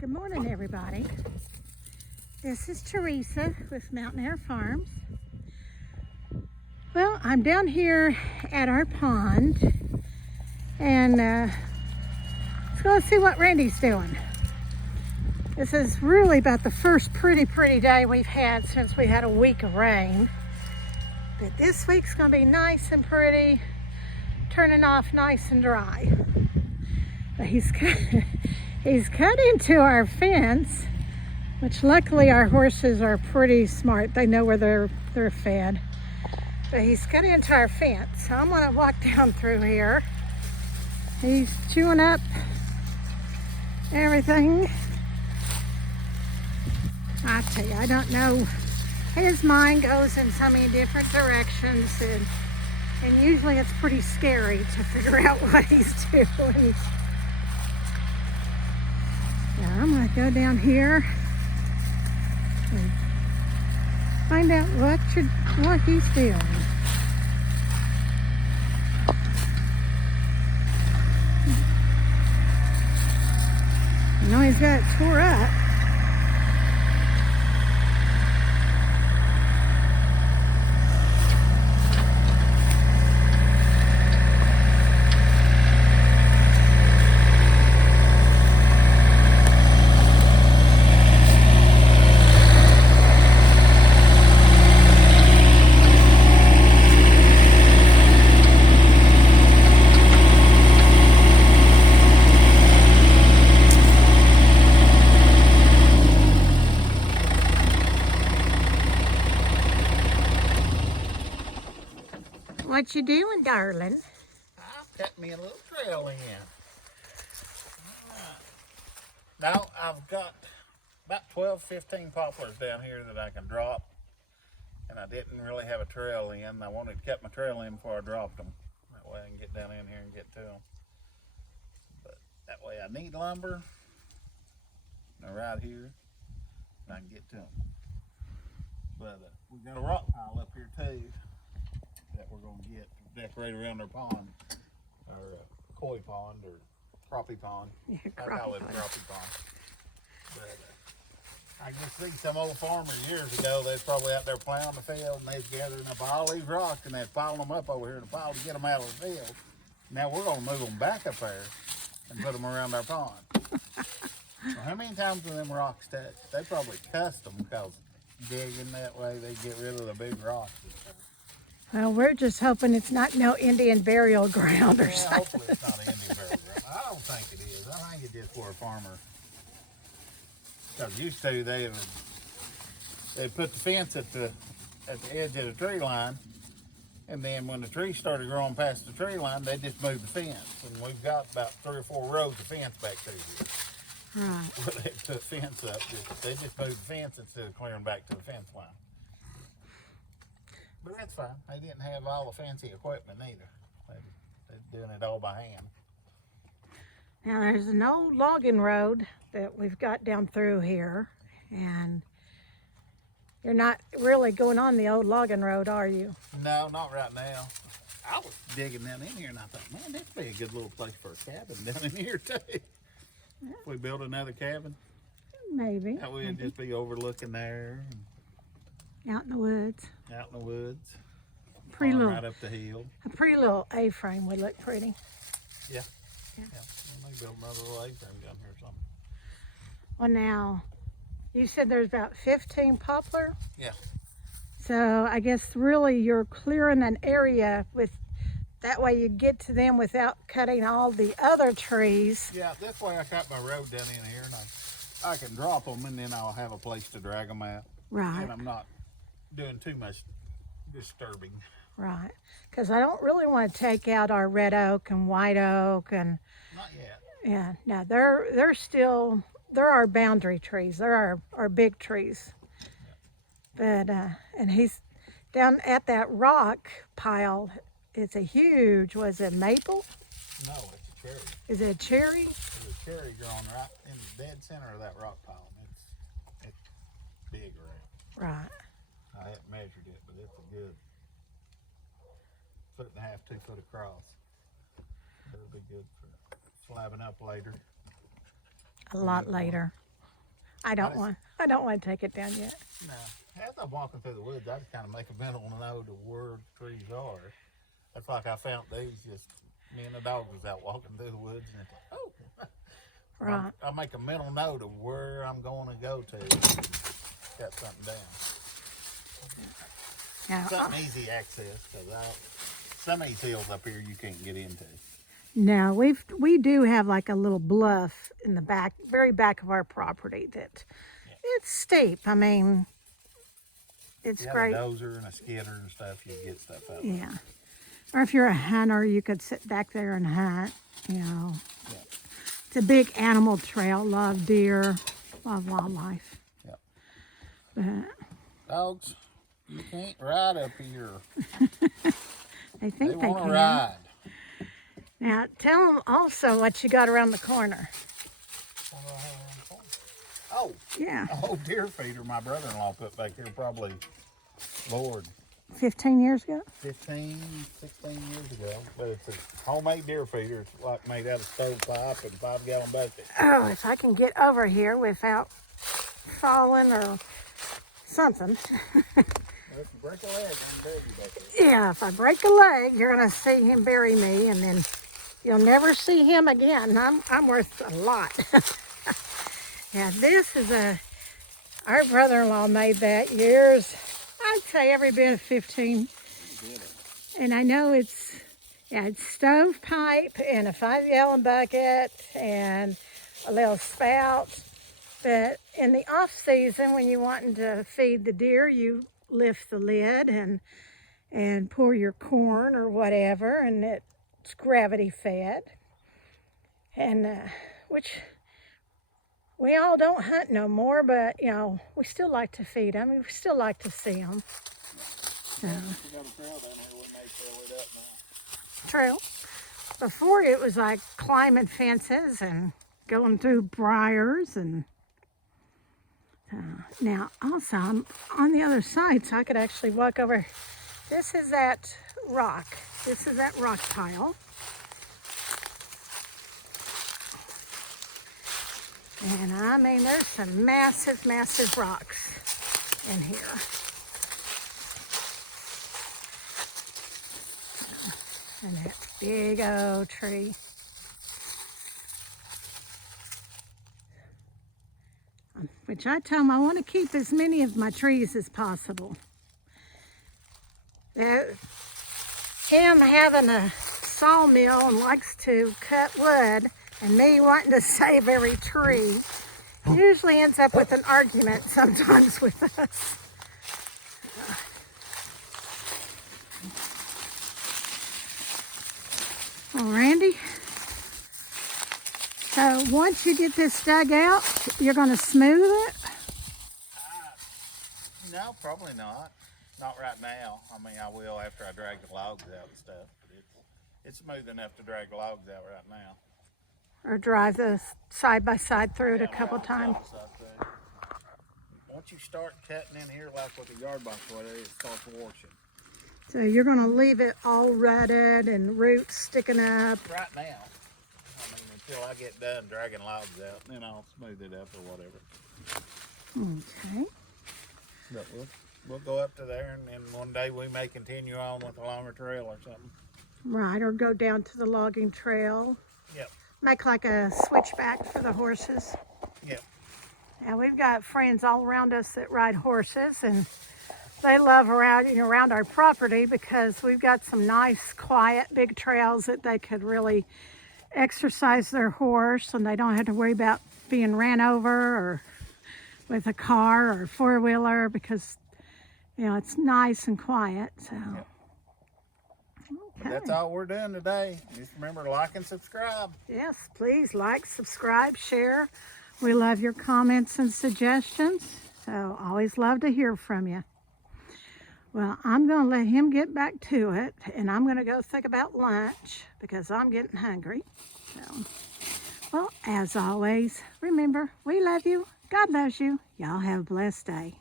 Good morning, everybody. This is Teresa with Mountain Air Farms. Well, I'm down here at our pond and let's go see what Randy's doing. This is really about the first pretty day we've had since we had a week of rain. But this week's gonna be nice and pretty, turning off nice and dry. But he's cut into our fence, which luckily our horses are pretty smart. They know where they're fed. But he's cut into our fence. So I'm gonna walk down through here. He's chewing up everything. I tell you, I don't know. His mind goes in so many different directions, and usually it's pretty scary to figure out what he's doing. Now I'm going to go down here and find out what he's doing. I know he's got it tore up. What you doing, darling? I've cut me a little trail in. Now I've got about 12-15 poplars down here that I can drop, and I didn't really have a trail in. I wanted to cut my trail in before I dropped them. That way I can get down in here and get to them. But that way I need lumber. They're right here, and I can get to them. But we got a rock pile up here too that we're going to get to decorate around our pond, our koi pond or crappie pond. Yeah, I call it a crappie pond. But I can see some old farmers years ago, they was probably out there plowing the field and they was gathering up all these rocks and they was piling them up over here in a pile to get them out of the field. Now we're going to move them back up there and put them around our pond. Well, how many times have them rocks touched? They probably custom because digging that way they get rid of the big rocks and stuff. Well, we're just hoping it's not no Indian burial ground or something. Hopefully it's not an Indian burial ground. I don't think it is. I think it's just for a farmer. Because used to they put the fence at the edge of the tree line, and then when the trees started growing past the tree line, they just moved the fence. And we've got about 3 or 4 rows of fence back through here. Right. Where they put fence up. They just moved the fence instead of clearing back to the fence line. But that's fine. They didn't have all the fancy equipment either. They're doing it all by hand. Now there's an old logging road that we've got down through here, and you're not really going on the old logging road, are you? No, not right now. I was digging down in here and I thought, man, that'd be a good little place for a cabin down in here too. Yeah. If we build another cabin, maybe. that would just be overlooking there. Out in the woods. Out in the woods. Pretty little. Right up the hill. A pretty little A-frame would look pretty. Yeah. Yeah. We may build another little A-frame down here or something. Well, now, you said there's about 15 poplar? Yeah. So I guess really you're clearing an area with, that way you get to them without cutting all the other trees. Yeah, that's why I cut my road down in here, and I can drop them, and then I'll have a place to drag them out. Right. And I'm not doing too much disturbing. Right, because I don't really want to take out our red oak and white oak and. Not yet. Yeah, no, they're still, they're our boundary trees. They're our big trees. But and he's down at that rock pile. It's a huge. Was it maple? No, it's a cherry. Is it a cherry? There's a cherry growing right in the dead center of that rock pile. It's big, right? Right. I haven't measured it, but it's a good 1.5 2 foot across. It'll be good for slabbing up later. A lot later. I don't want to take it down yet. No. As I'm walking through the woods, I just kind of make a mental note of where the trees are. That's like I found these, just me and the dog was out walking through the woods, and it's like, oh. Right. I make a mental note of where I'm going to go to. Got something down. Now, Something easy access, because some of these hills up here you can't get into. now we do have like a little bluff in the back, very back of our property that it's steep. I mean, it's great. A dozer and a skidder and stuff, you get stuff out. Yeah. Or if you're a hunter, you could sit back there and hunt, you know. Yeah. It's a big animal trail, a lot of deer, a lot of wildlife. Yeah. But Dogs, you can't ride up here. I think they want to can. ride. Now, tell them also what you got around the corner. Oh, Yeah. a whole deer feeder my brother-in-law put back here probably, Lord, 15 years ago? 15, 16 years ago. But it's a homemade deer feeder. It's like made out of stovepipe and 5-gallon bucket. Oh, if I can get over here without falling or something. Well, if you break a leg, I'm dead you back there. Yeah, if I break a leg, you're going to see him bury me, and then you'll never see him again. I'm worth a lot. Yeah, this is our brother-in-law made that years, I'd say every bit of 15. And I know it's stovepipe and a 5-gallon bucket and a little spout. But in the off season, when you're wanting to feed the deer, you lift the lid and pour your corn or whatever, and it's gravity fed. And which we all don't hunt no more, but you know, we still like to feed them. We still like to see them. So. We got a trail down here when they fill it up now. True. Before it was like climbing fences and going through briars and now also I'm on the other side, so I could actually walk over. This is that rock. This is that rock pile. And I mean, there's some massive, massive rocks in here. And that big old tree. Which I tell them I want to keep as many of my trees as possible. Him having a sawmill and likes to cut wood, and me wanting to save every tree, usually ends up with an argument sometimes with us. Well, Randy, so once you get this dug out, you're going to smooth it? No, probably not. Not right now. I mean, I will after I drag the logs out and stuff. But it's smooth enough to drag the logs out right now. Or drive the side-by-side through it a couple times? Once you start cutting in here, like with the yard box, whatever, it starts washing. So you're going to leave it all rutted and roots sticking up? Right now. I mean, until I get done dragging logs out, then I'll smooth it up or whatever. Okay. But we'll go up to there, and then one day we may continue on with a longer trail or something. Right, or go down to the logging trail. Yep. Make like a switchback for the horses. Yep. Yeah, we've got friends all around us that ride horses, and they love around our property because we've got some nice, quiet, big trails that they could really exercise their horse, and they don't have to worry about being ran over or with a car or four-wheeler because, you know, it's nice and quiet. So. Yep. Okay. That's all we're doing today. Just remember to like and subscribe. Yes, please like, subscribe, share. We love your comments and suggestions. So always love to hear from you. Well, I'm going to let him get back to it, and I'm going to go think about lunch because I'm getting hungry. So, well, as always, remember, we love you. God loves you. Y'all have a blessed day.